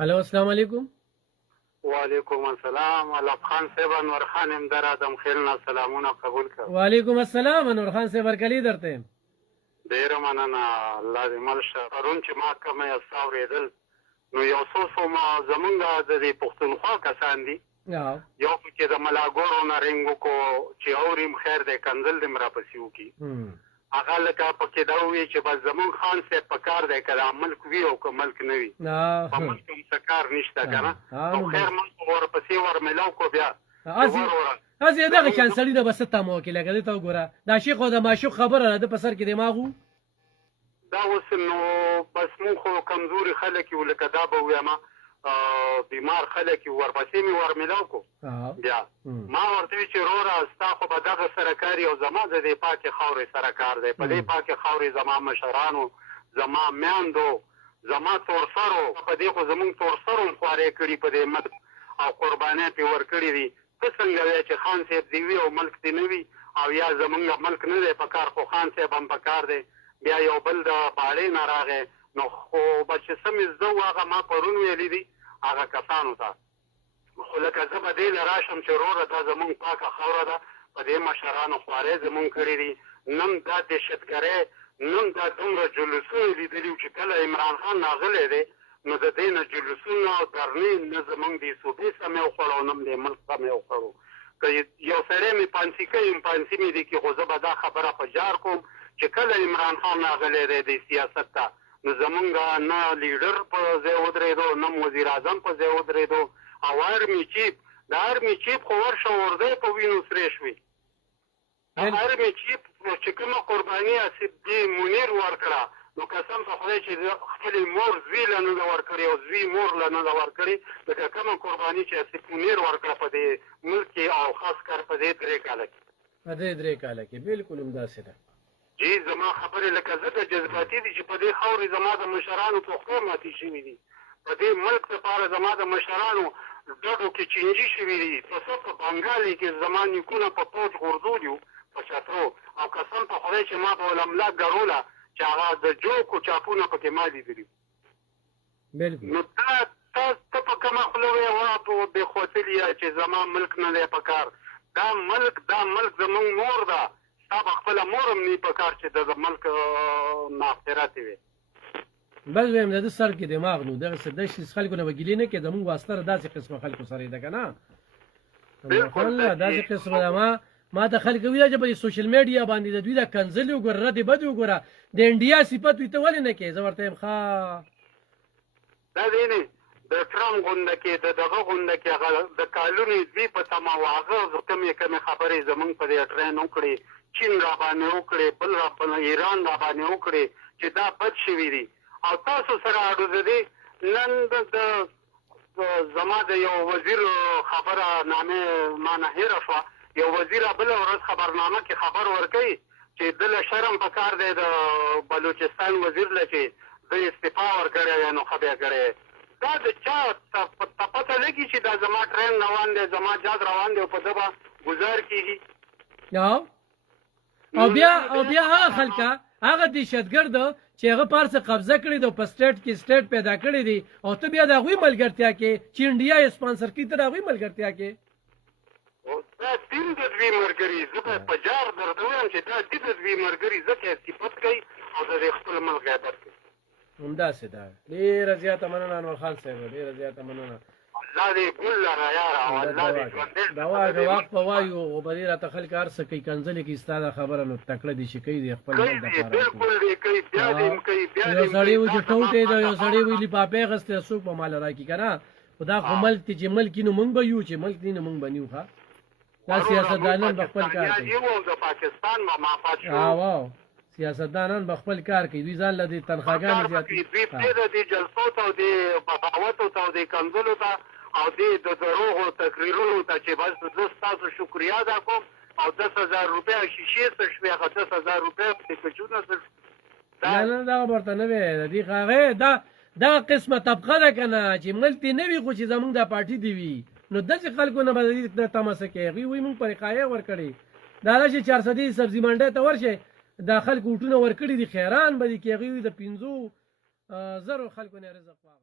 هلو السلام علیکم. وعلیکم السلام. علف خان صاحب، انور خان امدار آدم خیلنا سلامونه قبول کړ. وعلیکم السلام انور خان صاحب، ورکلی درته ډیره مننه. الله دې مل شه. پرون چې ما کومه یې اورېدل نو یو څو ما زمونږ د دې پښتونخوا کسان دي، یو پکې د ملاګورو نه رنګ وکړو چې اوریم خیر دی کنځل دې م راپسې وکړي. هغه لکه پکې دا ووایي چې بس زمونږ خان صاحب په کار دی، که دا ملک وي او که ملک نه وي، په ملک هم څه کار نشته که نه. او خیر ملک ورپسې ورمیلاو کړو. بیا هسې دغه شان سړي نه به څه تمه وکړي. لکه دې ته وګوره، دا شیخ او د معشوق خبره ده، د په سر کې دماغ و. دا اوس نو بس مونږ خو کمزوري خلک یو، لکه دا به ووایم بیمار خلک یو، ورپسې مې ورمیلاو کړو. بیا ما ورته وویل چې وروره ستا خو به دغه سره کار او زما د دې پاکې خاورې سره کار دی. په دې پاکې خاورې زما مشرانو، زما میندو، زما تورسرو، په دې خو زمونږ تورسرو هم خوارې کړي په دې ملک او قربانیات یې ورکړي دي. ته څنګه وایې چې خان صاحب دې وي او ملک دې نه وي، او یا زمونږ ملک نه دی په کار خو خان صاحب هم په کار دی. بیا یو بل د باړې نه راغی نو خو به چې څه مې زده وو هغه ما پرون ویلي دي هغه کسانو ته. خو لکه زه به دې له راشم چې وروره دا زمونږ پاکه خاوره ده، په دې مشرانو خوارۍ زمونږ کړي دي. نن دا دهشتګرۍ، نن دا دومره جلوسونه لیدلي چې کله عمران خان راغلی دی نو د دې نه جلوسونه او درنې نه زمونږ دې صوبې سمې وخوړو او نه دې ملک سمې وخوړو. که یو سړی مې پانسي کوي، پانسي مې دی کې، خو زه به دا خبره په جار کوم چې کله عمران خان راغلی دی د سیاست ته نو زمونږ نه لیډر په ځای ودرېدو، نه وزیر اعظم په ځای ودرېدو، او ارمي چیف، د ارمي چیف خو ورشه ورده په وینو سرې شوې. ارمي چیف چې کومه قرباني اسیب دې منیر ورکړه نو قسم په خدای چې خپلې مور زوی له نه ده ورکړې او زوی مور له نه ده ورکړې، لکه کومه قرباني چې اسیب منیر ورکړه په دې ملک کې او خاص کر په دې 3 کاله کې. په دې 3 کاله کې بالکل همداسې ده. جی زما خبرې لکه زه د جذباتي دي چې په دې خاورې زما د مشرانو پښتو ماتې شوي دي، په دې ملک لپاره زما د مشرانو ډډو کې چینجي شوي دي. په څه په بنګالي کې زما نیکونه په پوج غورځولي وو په چترو، او قسم په خدای چې ما به ولملا ګروله چې هغه د جوکو چاپونه پکې ما لیدلي. نو ته په کومه خوله وایې بې خوتلي یه چې زما ملک نه دی په کار. دا ملک زمونږ مور ده، ستا به خپله مور هم نه په کار چې د ملک نافتراتې وي. بس وایم د ده سر کې دماغ نو دغسې خلکو نه به ګیلې نه کړې. زمونږ واسطه داسې قسمه خلکو سره یې ده که نه، داسې قسمه ده. ما ته خلک وایي چې په سوشل میډیا باندې د دوی دا کنځلې وګوره، ردې بدې وګوره، د انډیا صفت وي ته ولې نه کوې؟ زه ورته یم ښه دا دی نه د ټرمپ غونډه کې د دغه غونډه کې هغه د کالونو دوی په تمه وو، هغه کمې خبرې زمونږ په دې ټرین وکړې، چین را باندې وکړې، بل ایران را باندې وکړې چې دا بد شوي دي. او تاسو سره اډو د دې نن د زما د یو وزیر خبره نامې ما نه هېره شوه، یو وزیر بله ورځ خبرنامه کې خبر ورکوي چې ده له شرم په کار دی د بلوچستان وزیر له چې ده استعفا ورکړی دی نو ښه بیا کړی. دا د چا ته پته لګي چې دا زما ټرین روان دی، زما جاز روان دی او په ده به ګزار کېږي. او بیا هغه خلکه هغه دهشتګرد چې هغه پارڅه قبضه کړي دي او په سټیټ کې سټیټ پیدا کړي دي، او ته بیا د هغوی ملګرتیا کې چې انډیا یې سپانسر کړي ته د هغوی ملګرتیا کې. دا دین د دوی ملګري، زه به په جار درته ووایم چې دا دین د دوی ملګري ځکه صفت کوي او د خپل ملک غیبت کوي. همداسې ده. ډېره زیاته مننه انور خان صاحب، ډېره زیاته مننه. الله دې ګل لره یاره او الله دې ژوندی د واک په وایو او په دې راته خلک هر څه کوي، کنځلې کوي ستا دا خبره نو تکړه دي چې کوي دې خپل ملک دپاره. بلکل دې کوي، بیا دې هم کوي، بیا یو سړی و چې ټوټې ده، یو سړی وي لفافې اخېستې څوک به ماله راکړي که نه. خو دا خو ملک دی چې ملک وي نو موږ به یو، چې ملک دی نو موږ به نه یو. ښه دا سیاستدانان به خپل کار کوي. سیاستدانان به خپل کار کوي، دوی ځان له دې تنخواګانې زیاتې دوی د دې جلسو ته او دې بغاوتو ته او دې کنځلو ته او دې د دروغو تقریرونو ته چې بس زه ستاسو شکریا ادا کوم او 10,000 روپۍ شیشې څه شوې، هغه 10,000 روپۍ کچونه څه نه دغه ورته نه وی د دې هغې دغه قسمه طبقه ده که نه چې ملک دې نه وي خو چې زمونږ دا پارټي دې وي، نو داسې خلکو نه به د دې تمه څه کوي. هغوی وایي مونږ په رقایه ورکړې، دا ده چې 400 سبزي منډۍ ته ورشئ دا خلکو اوټونه ورکړي دي، خیران به دي کې هغوی د 5,000 خلکو نه رزق واغ